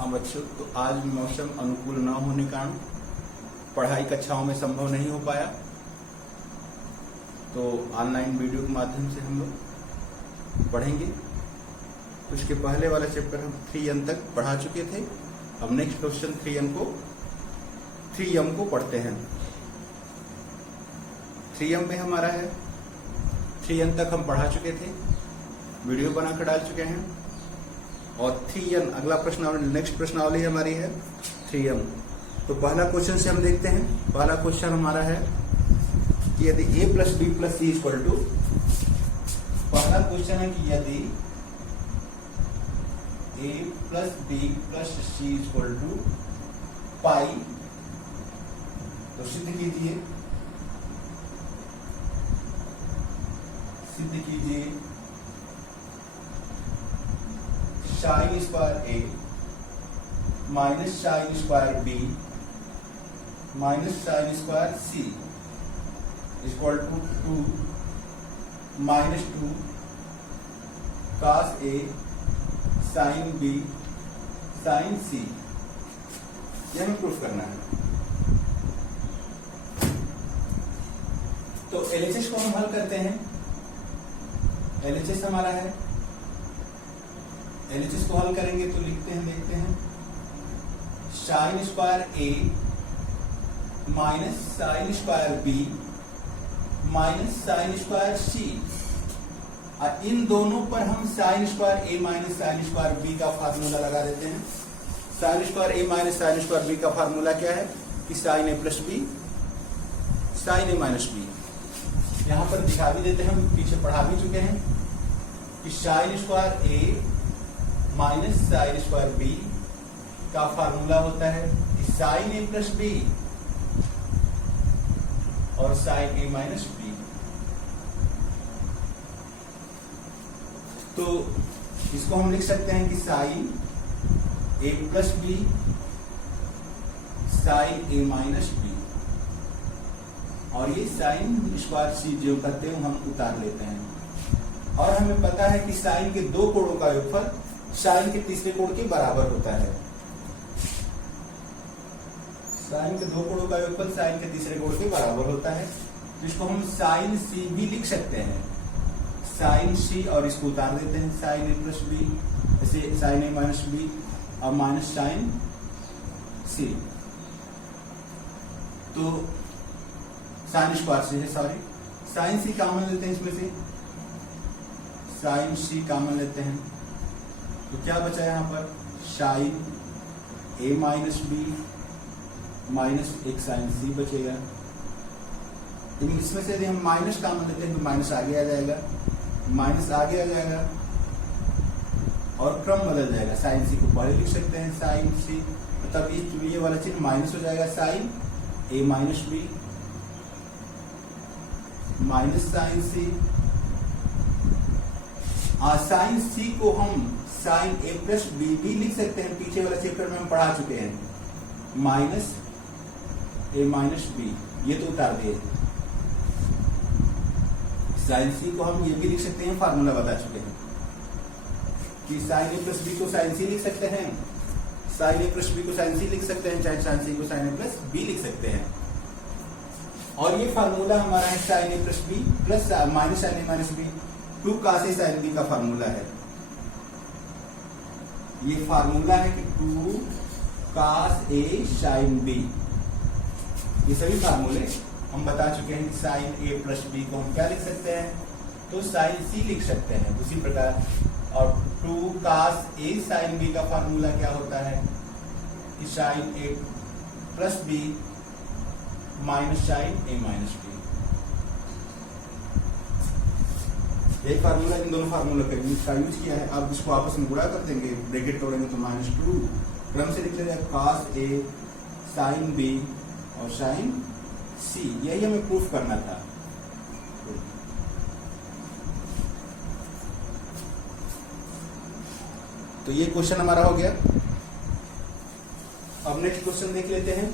हाँ बच्चों, तो आज मौसम अनुकूल न होने के कारण पढ़ाई कक्षाओं में संभव नहीं हो पाया, तो ऑनलाइन वीडियो के माध्यम से हम लोग पढ़ेंगे। तो इसके पहले वाला चैप्टर हम 3M तक पढ़ा चुके थे। अब नेक्स्ट क्वेश्चन 3M को पढ़ते हैं। 3M में हमारा है 3M तक हम पढ़ा चुके थे, वीडियो बनाकर डाल चुके हैं। और 3N अगला प्रश्नावली, नेक्स्ट प्रश्नावली हमारी है 3M। तो पहला क्वेश्चन से हम देखते हैं। पहला क्वेश्चन हमारा है कि यदि a plus b plus c equal to, पहला क्वेश्चन है कि यदि a plus b plus c equal to pi, तो सिद्ध कीजिए sine square a minus sine square b minus sine square c equal to 2 minus 2 cos a sine b sine c. यह हमें proof करना है। तो एलएचएस को हम हल करते हैं। एलएचएस हमारा है, एलएचएस को हल करेंगे तो लिखते हैं, देखते हैं sine square a minus sine square b minus sine square c. और इन दोनों पर हम sine square a minus sine square b का फार्मूला लगा देते हैं। Sine square a minus sine square b का फार्मूला क्या है कि sine a plus b sine a minus b. यहां पर दिखा भी देते हैं, हम पीछे पढ़ा भी चुके हैं कि sign square a minus sine square b का फार्मूला होता है कि साइन ए प्लस बी और साइन ए माइनस बी। तो इसको हम लिख सकते हैं कि sine a plus b sine a minus B, और ये साइन स्क्वायर सी जो करते हैं हम उतार लेते हैं। और हमें पता है कि साइन के दो कोणों का योगफल साइन के तीसरे कोण के बराबर होता है। साइन के दो कोणों का योगफल साइन के तीसरे कोण के बराबर होता है, जिसको हम साइन सी भी लिख सकते हैं। साइन सी, और इसको उतार देते हैं साइन ए प्लस बी, ऐसे साइन ए माइनस बी और माइनस साइन सी। तो साइन स्क्वायर सी है, सॉरी साइन सी कॉमन लेते हैं, इसमें से साइन सी कॉमन लेते हैं। तो क्या बचा यहाँ पर sign a minus B minus एक साइन सी बचेगा। इसमें से यदि हम माइनस कॉमन लेते हैं तो माइनस आगे आ जाएगा, माइनस आगे आ जाएगा और क्रम बदल जाएगा। साइन सी को पहले लिख सकते हैं साइन सी, मतलब ये वाला चिन्ह माइनस हो जाएगा, sign a minus B minus sign C. Sign सी को हम साइन ए प्लस बी भी लिख सकते हैं, पीछे वाले चैप्टर में हम पढ़ा चुके हैं, माइनस ए माइनस बी। ये तो उतार दिए। साइन सी को हम ये भी लिख सकते हैं, फार्मूला बता चुके हैं कि साइन ए प्लस बी को साइन सी लिख सकते हैं, साइन ए प्लस बी को साइन सी लिख सकते हैं, चाहे साइन सी को साइन ए प्लस बी लिख सकते हैं। और ये फार्मूला हमारा है sine a plus b plus minus sine a minus b, 2 cos a sine b का फार्मूला है। ये फार्मूला है कि 2 cos ए साइन बी। ये सभी फार्मूले हम बता चुके हैं कि साइन ए प्लस बी को हम क्या लिख सकते हैं, तो साइन सी लिख सकते हैं उसी प्रकार। और 2 cos ए साइन बी का फार्मूला क्या होता है कि sine a plus B minus sine a minus B. एक फार्मूला इन दोनों फार्मूला का यूज किया है। आप इसको आपस में गुणा कर देंगे, ब्रैकेट तोड़ेंगे तो -2 क्रम से लिख लेंगे cos ए साइन बी और साइन सी। यही हमें प्रूफ करना था। तो ये क्वेश्चन हमारा हो गया। अब नेक्स्ट क्वेश्चन देख लेते हैं।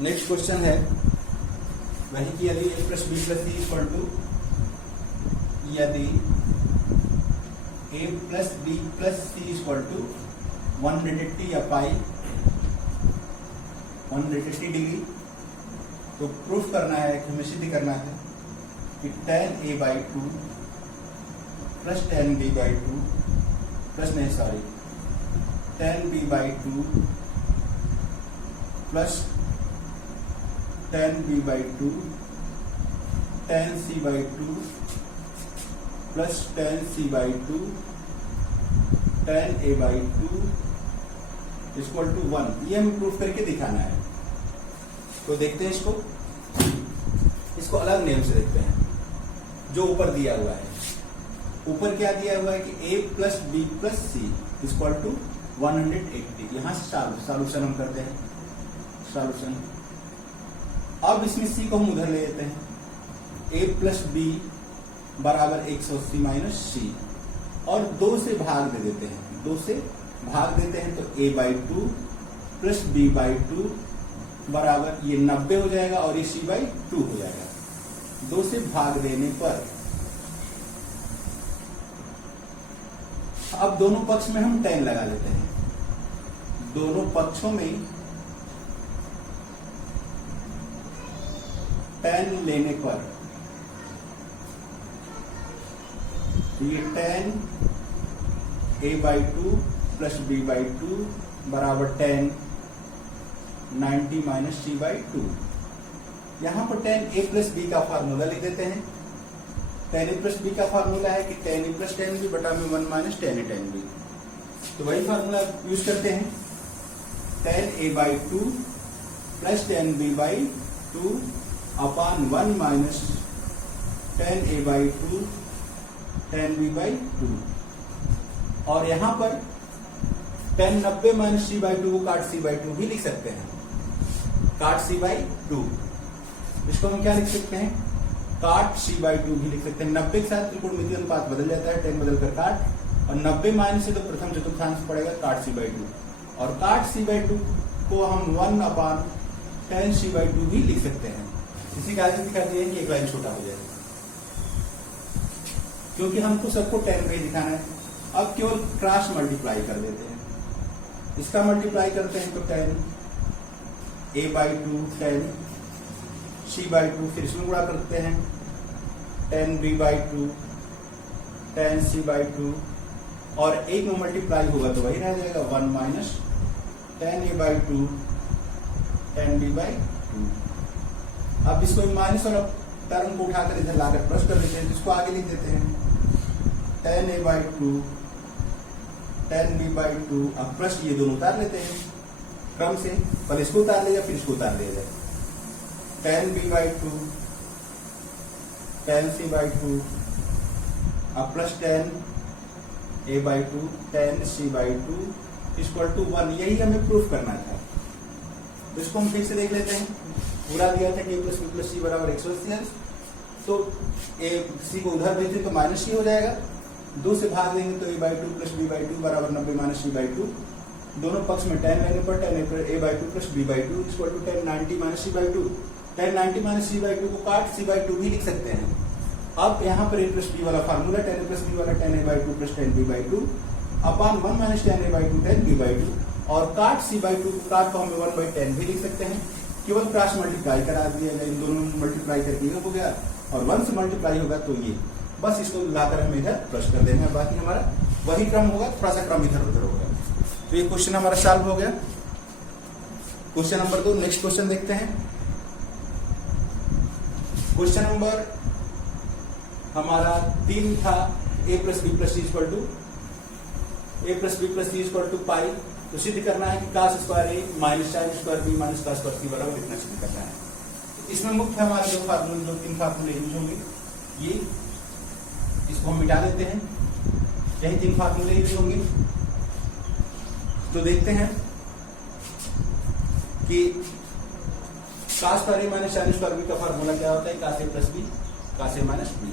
नेक्स्ट क्वेश्चन है वही कि यदि a plus b plus c equal to, यदि a plus b plus c equal to 180 या पाई 180 डिग्री, तो प्रूफ करना है कि हमें सिद्ध करना है कि tan a by two plus tan b by two plus नहीं sorry tan b by two plus tan b by two tan c by two plus tan c by two tan a by two equal to 1, ये हमें proof करके दिखाना है। तो देखते हैं इसको अलग नेम से देखते हैं। जो ऊपर दिया हुआ है, ऊपर क्या दिया हुआ है कि a plus b plus c equal to 180। यहां से सॉल्यूशन हम करते हैं, सॉल्यूशन। अब इसमें c को हम उधर ले लेते हैं, a प्लस बी बराबर 180 माइनस सी, और 2 से भाग दे देते हैं, 2 से भाग देते हैं तो a by two plus b by two बराबर ये 90 हो जाएगा और ये c बाई टू हो जाएगा। 2 से भाग देने पर अब दोनों पक्ष में हम tan लगा लेते हैं। दोनों पक्षों में tan लेने पर ये tan a by two plus b by two बराबर tan 90 minus c by two. यहां पर tan a प्लस बी का फार्मूला लिख देते हैं। tan a प्लस बी का फार्मूला है कि tan a plus tan b बटा में 1 minus tan a tan b। तो वही फार्मूला यूज करते हैं, tan a by two plus tan b by two upon 1 minus tan a by two tan b by two. और यहां पर tan 90 minus c by two को cot C by to भी लिख सकते हैं, काट सी बाई टू। इसको हम क्या लिख सकते हैं, काट सी बाई टू भी लिख सकते हैं। 90 के साथ त्रिकोणमितीय अनुपात बदल जाता है, tan बदल कर काट, और 90 माइनस से तो प्रथम चतुर्थांश पड़ेगा काट सी बाई टू, और काट सी बाई टू को हम 1 अपान tan सी बाई टू भी लिख सकते हैं। इसी का आगे दिखा दिया कि एक लाइन छोटा हो जाएगा, क्योंकि हमको सबको tan पे दिखाना है। अब केवल क्रॉस मल्टीप्लाई कर देते हैं, इसका मल्टीप्लाई करते हैं तो tan a by two tan c by to, फिर इसमें गुणा करते हैं tan b by two tan c by two, और एक में मल्टीप्लाई होगा तो वही रह जाएगा 1 minus tan a by two tan b by two. अब इसको माइनस और टर्म को उठाकर इधर लाकर प्लस कर देते हैं, तो इसको आगे लिख देते हैं tan a by two tan b by two. अब प्लस ये दोनों उतार लेते हैं क्रम से, पहले इसको उतार लिया फिर इसको उतार लिया जाए, tan b by two tan c by two, अब plus tan a by two tan c by two equal to 1। यही हमें प्रूफ करना था। तो इसको हम फिर से देख लेते हैं। पूरा दिया था कि a प्लस बी प्लस सी बराबर 180, तो a c को उधर भेजते तो माइनस c हो जाएगा, 2 से भाग देंगे तो a by two plus b by two बराबर 90 माइनस सी बाई टू। दोनों पक्ष में tan लेने पर tan a by two plus b by two equal to tan 90 minus c by two. tan 90 minus c by two को cot C by to भी लिख सकते हैं। अब यहाँ पर a प्लस बी वाला formula tan a plus b वाला tan a by two plus tan b by two upon 1 minus tan a by two tan b by two, और काट सी बाई टू काट को हम 1 by 10 भी लिख सकते हैं। केवल क्रॉस मल्टीप्लाई करा दिया जाए, इन दोनों में मल्टीप्लाई करके हो गया, और 1 से मल्टीप्लाई होगा तो ये बस इसको लाकर हम इधर प्लस कर देंगे, बाकी हमारा वही क्रम होगा, थोड़ा सा क्रम इधर उधर होगा। तो ये क्वेश्चन हमारा सॉल्व हो गया। क्वेश्चन नंबर 2, नेक्स्ट क्वेश्चन देखते हैं। क्वेश्चन नंबर हमारा 3 था, a plus b plus c equal to a plus b plus c equal to pi. तो सिद्ध करना है कि cos square a minus sin square b minus cos square c बराबर इतना सिद्ध करना है। इसमें मुख्य हमारे जो 3 फार्मूले यूज होंगे, ये इसको हम मिटा देते हैं, यही 3 फार्मूले यूज होंगे। तो देखते हैं कि cos square a minus sin square b का फार्मूला क्या होता है, cos a plus b cos a minus b,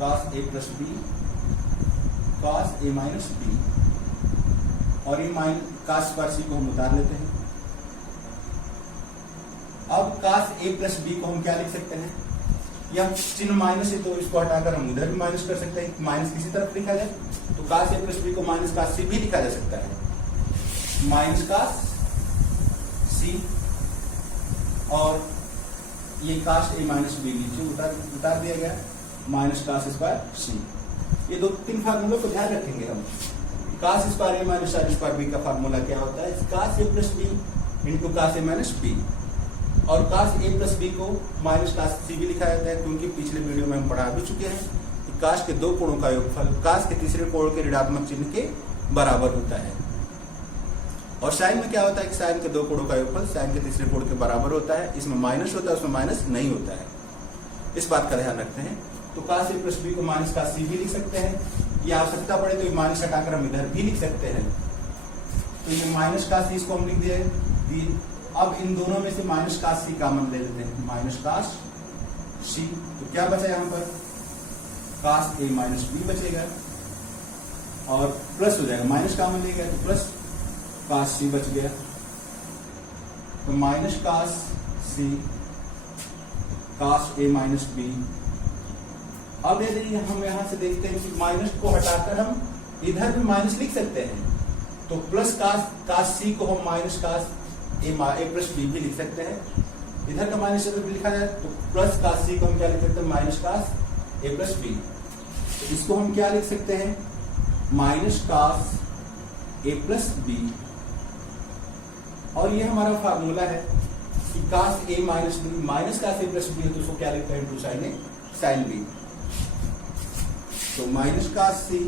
cos a plus b cos a minus b, और ये cos स्क्वायर c को हम उतार लेते हैं, अब cos a प्लस b को हम क्या लिख सकते हैं, यह चिन्ह माइनस है तो इसको हटाकर हम उधर भी माइनस कर सकते हैं, माइनस किसी तरफ लिखा जाए तो cos a प्लस b को माइनस cos c भी लिखा जा सकता है, माइनस cos c, और ये cos a माइनस b नीचे उतार दिया गया, माइनस cos स्क्वायर c। ये दो तीन फार्मूलों को ध्यान रखेंगे हम। cos square a minus sin square b का फार्मूला क्या होता है, cos a plus b into cos a minus b, और cos a प्लस b को माइनस cos c भी लिखा जाता है, क्योंकि पिछले वीडियो में हम पढ़ा भी चुके हैं कि cos के दो कोणों का योगफल cos के तीसरे कोण के ऋणात्मक चिन्ह के बराबर होता है। और साइन में क्या होता है कि साइन के दो कोणों का योगफल साइन के तीसरे कोण के बराबर होता है, इसमें माइनस होता है उसमें माइनस नहीं होता है, इस बात का ध्यान रखते हैं। तो cos a प्लस b को माइनस cos c भी लिख सकते हैं, या आवश्यकता पड़े तो ये माइनस हटाकर हम इधर भी लिख सकते हैं। तो ये माइनस cos c इसको हम लिख दिए। अब इन दोनों में से माइनस cos c कॉमन ले लेते हैं, माइनस cos c, तो क्या बचा यहाँ पर cos a माइनस b बचेगा, और प्लस हो जाएगा, माइनस कॉमन ले गया तो प्लस cos c बच गया, तो minus cos c cos a minus b। अब यदि हम यहां से देखते हैं कि माइनस को हटाकर हम इधर भी माइनस लिख सकते हैं, तो प्लस cos c को हम minus cos a plus b भी लिख सकते हैं, इधर का माइनस जब लिखा जाए तो प्लस cos c को हम क्या लिख सकते हैं, minus cos a plus b। तो इसको हम क्या लिख सकते हैं, minus cos a plus b, और ये हमारा फार्मूला है कि cos a minus b minus cos a plus b है, तो उसको क्या लिखते हैं, two sine a sine b। तो माइनस cos c,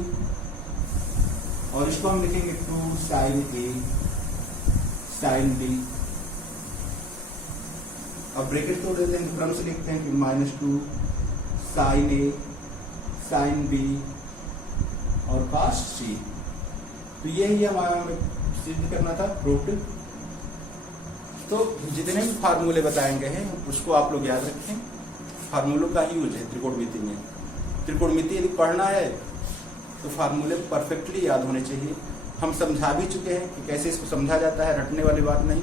और इसको हम लिखेंगे two sine a sine b। अब ब्रैकेट तोड़ देते हैं, क्रम से लिखते हैं कि minus two sine a sine b और cos c। तो यही हमारा हमें सिद्ध करना था प्रूफ। तो जितने भी फार्मूले बताए गए हैं उसको आप लोग याद रखें, फार्मूलों का यूज है त्रिकोणमिति में। त्रिकोणमिति यदि पढ़ना है तो फार्मूले परफेक्टली याद होने चाहिए। हम समझा भी चुके हैं कि कैसे इसको समझा जाता है, रटने वाली बात नहीं।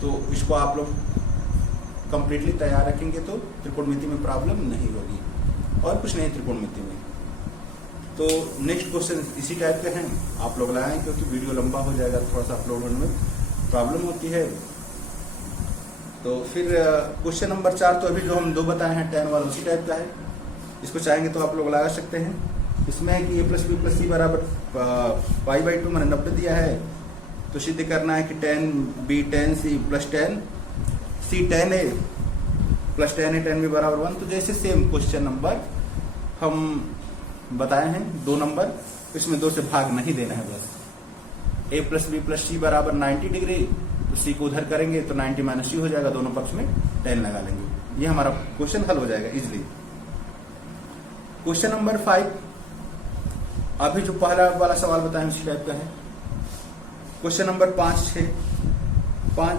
तो इसको आप लोग कंप्लीटली तैयार रखेंगे तो त्रिकोणमिति में प्रॉब्लम नहीं होगी, और कुछ नहीं त्रिकोणमिति में। तो नेक्स्ट क्वेश्चन इसी टाइप के हैं, आप लोग लाएं, क्योंकि वीडियो लंबा हो जाएगा, थोड़ा सा अपलोड होने में प्रॉब्लम होती है। तो फिर क्वेश्चन नंबर 4 तो अभी जो हम 2 बताए हैं tan वाला उसी टाइप का है, इसको चाहेंगे तो आप लोग लगा सकते हैं। इसमें है कि a प्लस बी प्लस सी बराबर π/2 मैंने 90 दिया है, तो सिद्ध करना है कि tan b tan c plus tan c tan a plus tan a tan b बराबर 1। तो जैसे सेम क्वेश्चन नंबर हम बताए हैं 2 नंबर, इसमें 2 से भाग नहीं देना है, बस a प्लस बी प्लस सी बराबर 90 डिग्री, तो c को उधर करेंगे तो 90 माइनस c हो जाएगा, दोनों पक्ष में tan लगा लेंगे, ये हमारा क्वेश्चन हल हो जाएगा इजिली। क्वेश्चन नंबर 5, अभी जो पहला वाला सवाल बताएं उसी टाइप का है। क्वेश्चन नंबर 5,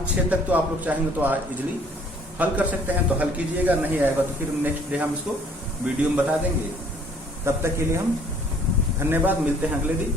6 तक तो आप लोग चाहेंगे तो इजिली हल कर सकते हैं, तो हल कीजिएगा, नहीं आएगा तो फिर नेक्स्ट डे हम इसको वीडियो में बता देंगे। तब तक के लिए हम धन्यवाद, मिलते हैं अगले दिन।